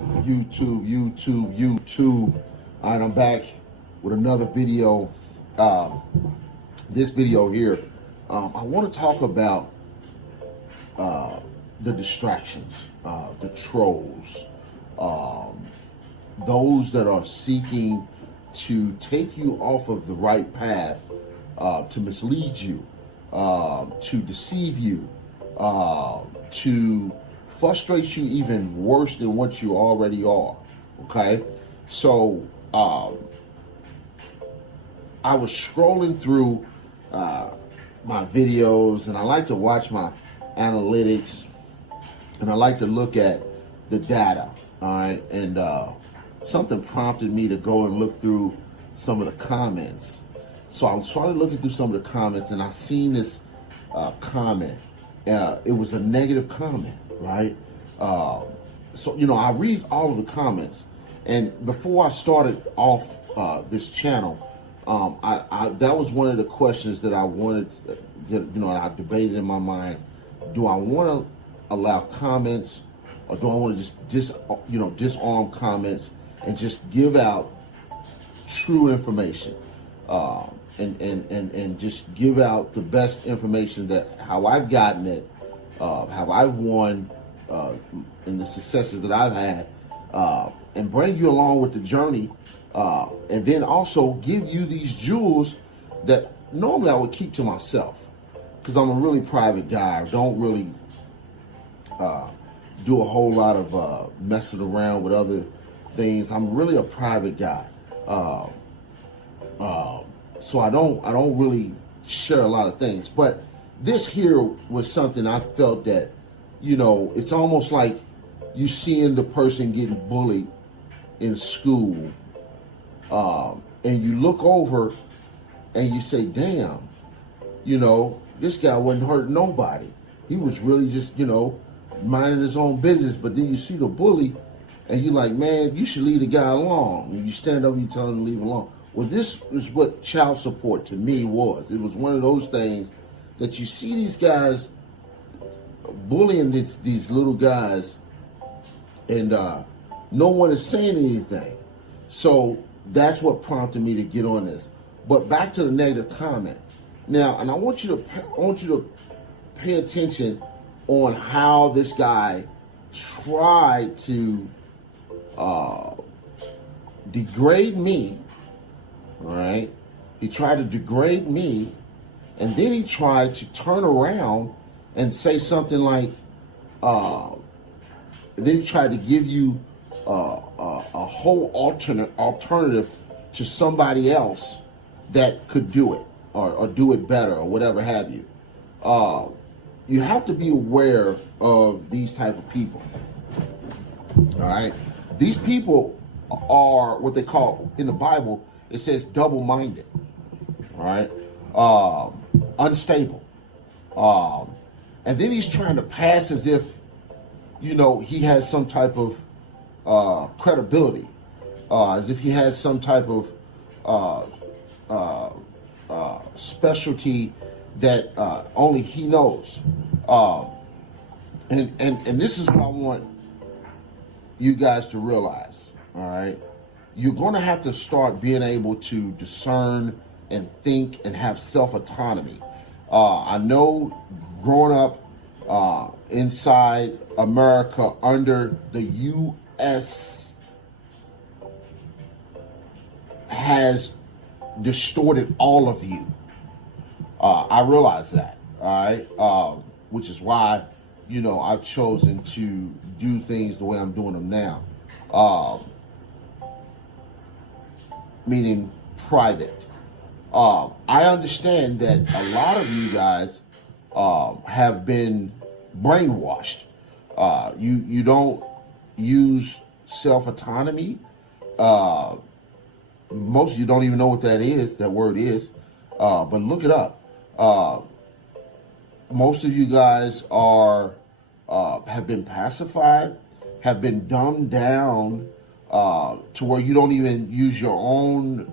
YouTube. All right, I'm back with another video. This video here, I want to talk about the distractions, the trolls, those that are seeking to take you off of the right path, to mislead you, to deceive you, to frustrate you even worse than what you already are. Okay, so I was scrolling through my videos, and I like to watch my analytics, and I like to look at the data. All right, and something prompted me to go and look through some of the comments. So I started looking through some of the comments, and I seen this comment. It was a negative comment, right? So, I read all of the comments. And before I started off this channel, that was one of the questions that I wanted, I debated in my mind. Do I want to allow comments, or do I want to just disarm comments and just give out true information? And just give out the best information, that how I've gotten it, how I've won, and the successes that I've had, and bring you along with the journey, and then also give you these jewels that normally I would keep to myself, because I'm a really private guy. I don't really do a whole lot of messing around with other things. I'm really a private guy. So I don't really share a lot of things. But this here was something I felt that, it's almost like you seeing the person getting bullied in school, and you look over and you say, damn, this guy wasn't hurting nobody. He was really just, minding his own business. But then you see the bully, and you're like, man, you should leave the guy alone. And you stand up and you tell him to leave him alone. Well, this is what child support to me was. It was one of those things that you see these guys bullying these little guys, and no one is saying anything. So that's what prompted me to get on this. But back to the negative comment. Now, and I want you to pay attention on how this guy tried to degrade me. All right, he tried to degrade me, and then he tried to turn around and say something like, then he tried to give you a whole alternative to somebody else that could do it, or do it better, or whatever have you. You have to be aware of these type of people. All right, these people are what they call in the Bible. It says double-minded, all right, unstable, and then he's trying to pass as if, he has some type of credibility, as if he has some type of specialty that only he knows, and this is what I want you guys to realize, all right. You're going to have to start being able to discern and think and have self-autonomy. I know growing up inside America under the U.S. has distorted all of you. I realize that, all right? Which is why, I've chosen to do things the way I'm doing them now. Meaning private. I understand that a lot of you guys have been brainwashed. You don't use self-autonomy. Most of you don't even know what that word is. But look it up. Most of you guys have been pacified, have been dumbed down, to where you don't even use your own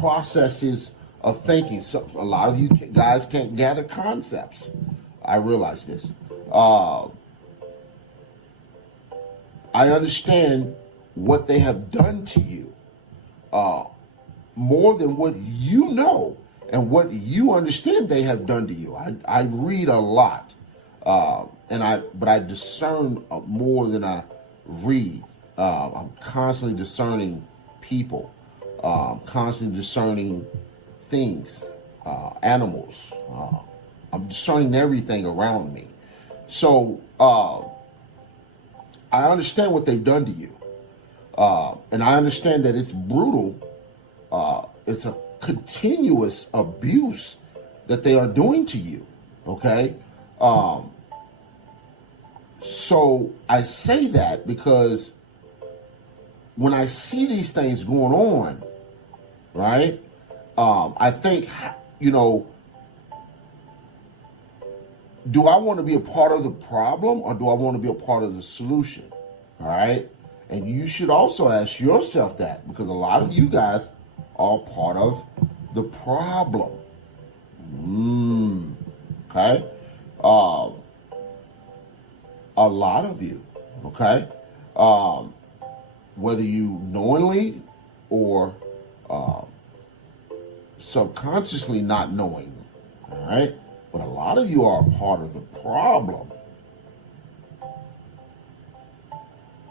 processes of thinking. So a lot of you guys can't gather concepts. I realize this. I understand what they have done to you, more than what you know and what you understand they have done to you. I read a lot, but I discern more than I read. I'm constantly discerning people, constantly discerning things, animals. I'm discerning everything around me. So I understand what they've done to you. And I understand that it's brutal. It's a continuous abuse that they are doing to you. Okay? So I say that because when I see these things going on, right, I think, do I want to be a part of the problem or do I want to be a part of the solution? All right? And you should also ask yourself that, because a lot of you guys are part of the problem. Okay? A lot of you. Okay? Whether you knowingly or subconsciously not knowing. All right? But a lot of you are a part of the problem.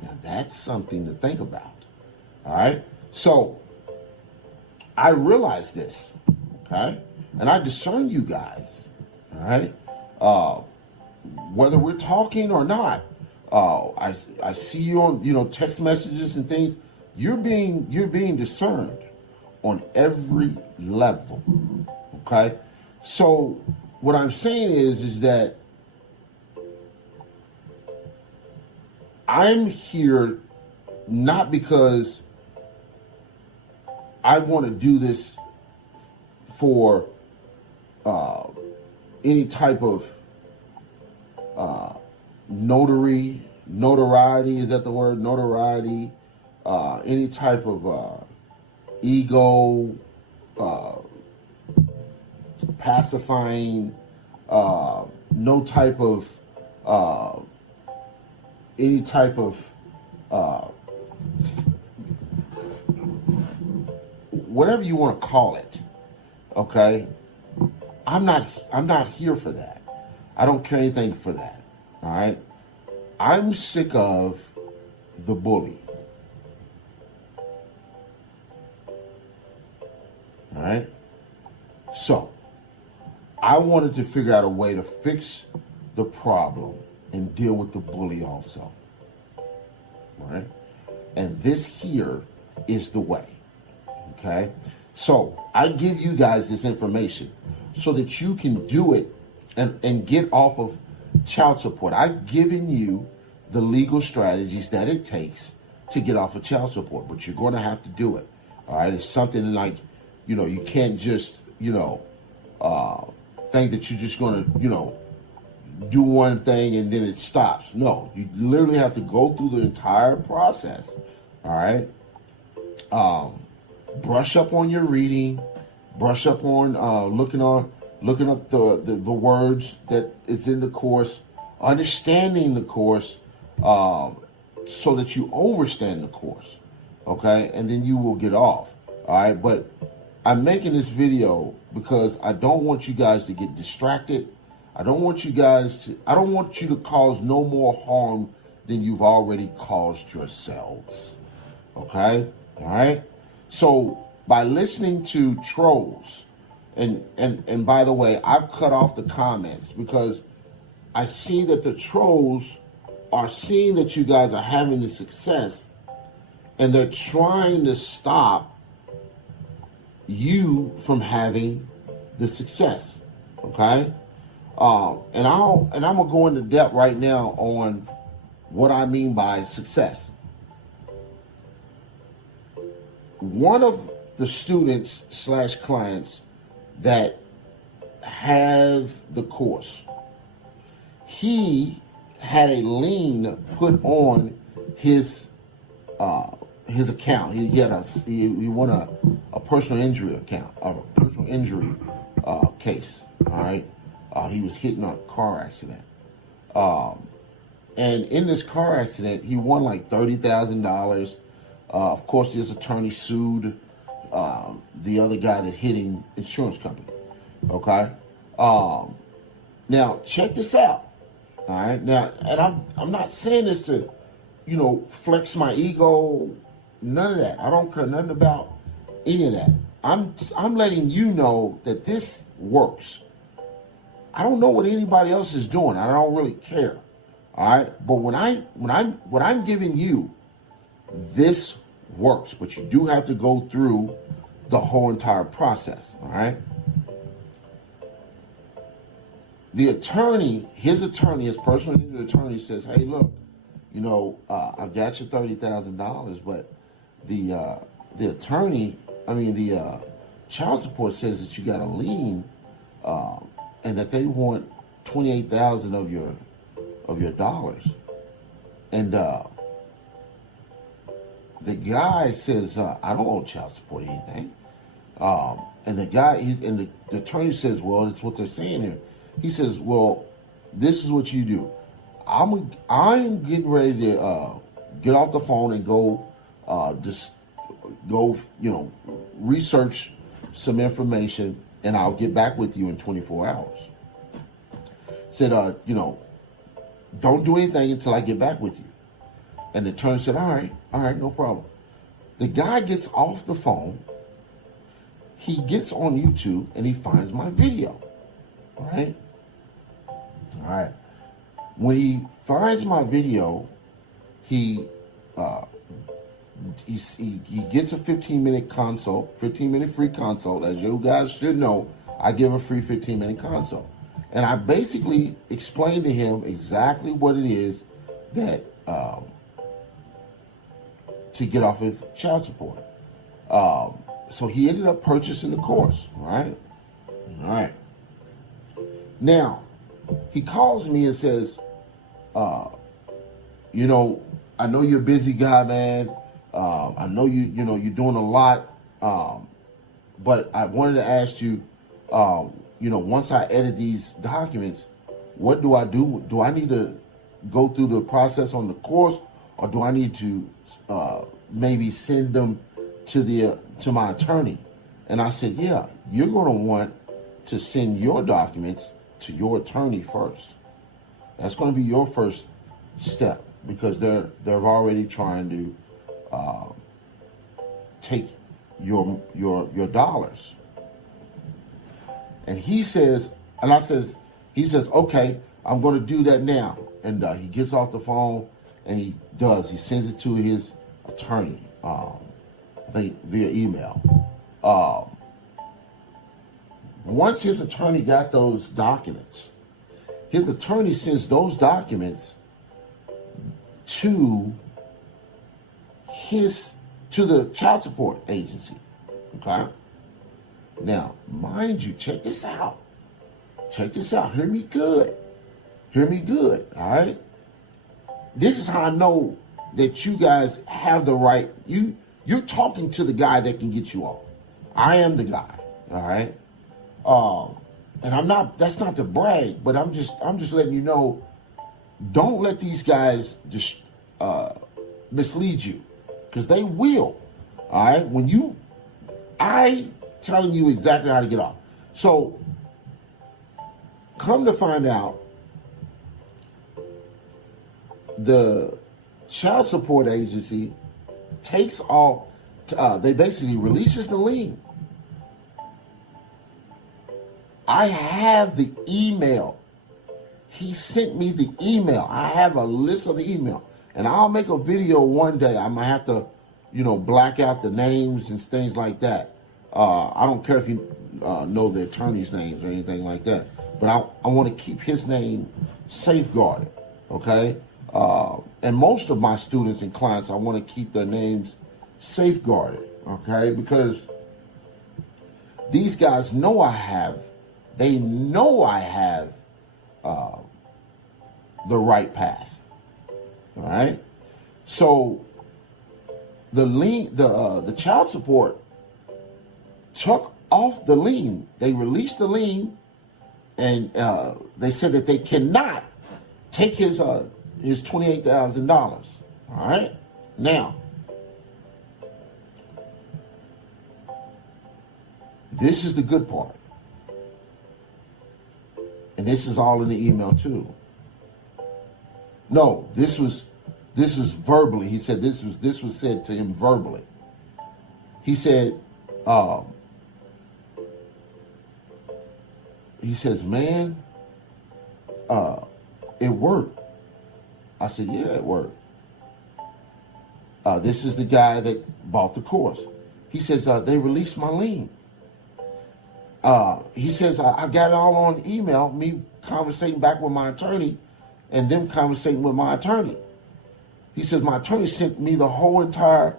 Now, that's something to think about. All right? So, I realize this. Okay? And I discern you guys. All right? Whether we're talking or not, I see you on, text messages and things. You're being discerned on every level. Okay? So, what I'm saying is that I'm here not because I want to do this for any type of notoriety, is that the word? Notoriety, any type of ego, pacifying, no type of any type of whatever you want to call it. Okay, I'm not here for that. I don't care anything for that. All right, I'm sick of the bully. All right, so I wanted to figure out a way to fix the problem and deal with the bully also. All right, and this here is the way. Okay, so I give you guys this information so that you can do it and get off of child support. I've given you the legal strategies that it takes to get off of child support, but you're going to have to do it. All right, it's something like, you can't just, think that you're just going to, do one thing and then it stops. No, you literally have to go through the entire process. All right. Brush up on your reading, brush up on looking up the words that is in the course, understanding the course, so that you overstand the course. Okay, and then you will get off. All right, but I'm making this video because I don't want you guys to get distracted. I don't want you to cause no more harm than you've already caused yourselves. Okay? All right? So by listening to trolls, and by the way, I've cut off the comments because I see that the trolls are seeing that you guys are having the success and they're trying to stop you from having the success. Okay? And I'm gonna go into depth right now on what I mean by success. One of the students / clients that have the course, he had a lien put on his account. He won a personal injury account, a personal injury case. All right. He was hit in a car accident. And in this car accident, he won like $30,000. Of course, his attorney sued the other guy that hit him, insurance company. Okay. Now check this out. All right. Now, and I'm not saying this to, flex my ego. None of that. I don't care nothing about any of that. I'm letting you know that this works. I don't know what anybody else is doing. I don't really care. All right. But what I'm giving you, this works. But you do have to go through the whole entire process. All right. The attorney, his personal injury attorney says, hey, look, I've got your $30,000, but the attorney, the child support says that you got a lien, and that they want $28,000 of your dollars. And the guy says, I don't owe child support anything. And the attorney says, well, that's what they're saying here. He says, well, this is what you do. I'm getting ready to get off the phone and go research some information, and I'll get back with you in 24 hours. Said, don't do anything until I get back with you. And the attorney said, all right, no problem. The guy gets off the phone. He gets on YouTube and he finds my video. All right. When he finds my video, he gets a 15-minute consult, 15-minute free consult. As you guys should know, I give a free 15-minute consult. And I basically explained to him exactly what it is that to get off of child support. So he ended up purchasing the course, right? All right. Now, he calls me and says, I know you're a busy guy, man. I know you're doing a lot. But I wanted to ask you, once I edit these documents, what do I do? Do I need to go through the process on the course, or do I need to maybe send them to my attorney? And I said, yeah, you're going to want to send your documents to your attorney first. That's going to be your first step, because they're already trying to take your dollars. And he says, okay, I'm going to do that now. And he gets off the phone and he sends it to his attorney, I think via email. Once his attorney got those documents, his attorney sends those documents to the child support agency. Okay? Now, mind you, check this out. Hear me good. All right? This is how I know that you guys have the right. You're talking to the guy that can get you off. I am the guy. All right? And I'm not. That's not to brag, but I'm just letting you know. Don't let these guys just mislead you, because they will. All right. I telling you exactly how to get off. So, come to find out, the child support agency takes all. They basically releases the lien. I have the email. He sent me the email. I have a list of the email. And I'll make a video one day. I might have to, black out the names and things like that. I don't care if you know the attorney's names or anything like that. But I want to keep his name safeguarded, okay? And most of my students and clients, I want to keep their names safeguarded, okay? Because these guys know I have the right path. All right. So the lien, the child support took off the lien. They released the lien, and they said that they cannot take his his $28,000. All right? Now, this is the good part. And this is all in the email too. No, this was verbally. He said this was said to him verbally. He said, he says, man, it worked. I said, yeah, it worked. This is the guy that bought the course. He says, they released my lien. He says, I got it all on email, me conversating back with my attorney and them conversating with my attorney. He says, my attorney sent me the whole entire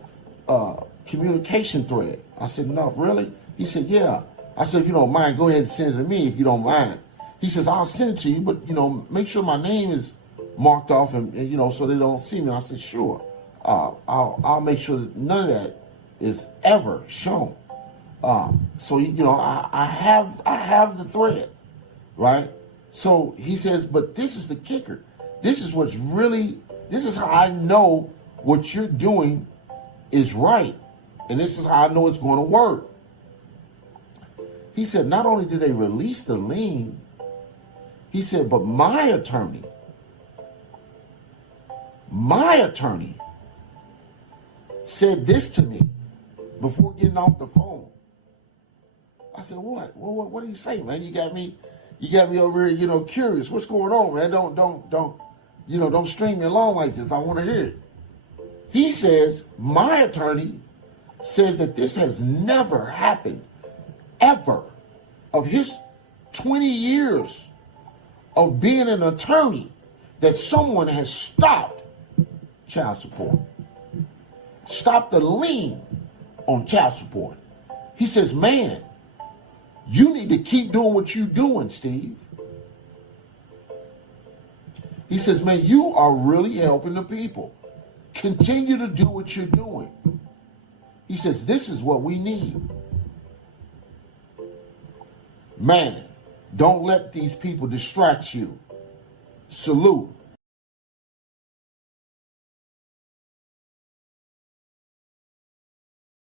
communication thread. I said, no, really? He said, yeah. I said, if you don't mind, go ahead and send it to me if you don't mind. He says, I'll send it to you, but, make sure my name is marked off and so they don't see me. I said, sure. I'll make sure that none of that is ever shown. So, I have the thread, right? So he says, but this is the kicker. This is how I know what you're doing is right. And this is how I know it's going to work. He said, not only did they release the lien, he said, but my attorney said this to me before getting off the phone. I said, what? What do you say, man? You got me over here, curious. What's going on, man? Don't string me along like this. I want to hear it. He says, my attorney says that this has never happened, ever, of his 20 years of being an attorney, that someone has stopped child support, stopped the lien on child support. He says, man, you need to keep doing what you're doing, Steve. He says, man, you are really helping the people. Continue to do what you're doing. He says, this is what we need. Man, don't let these people distract you. Salute.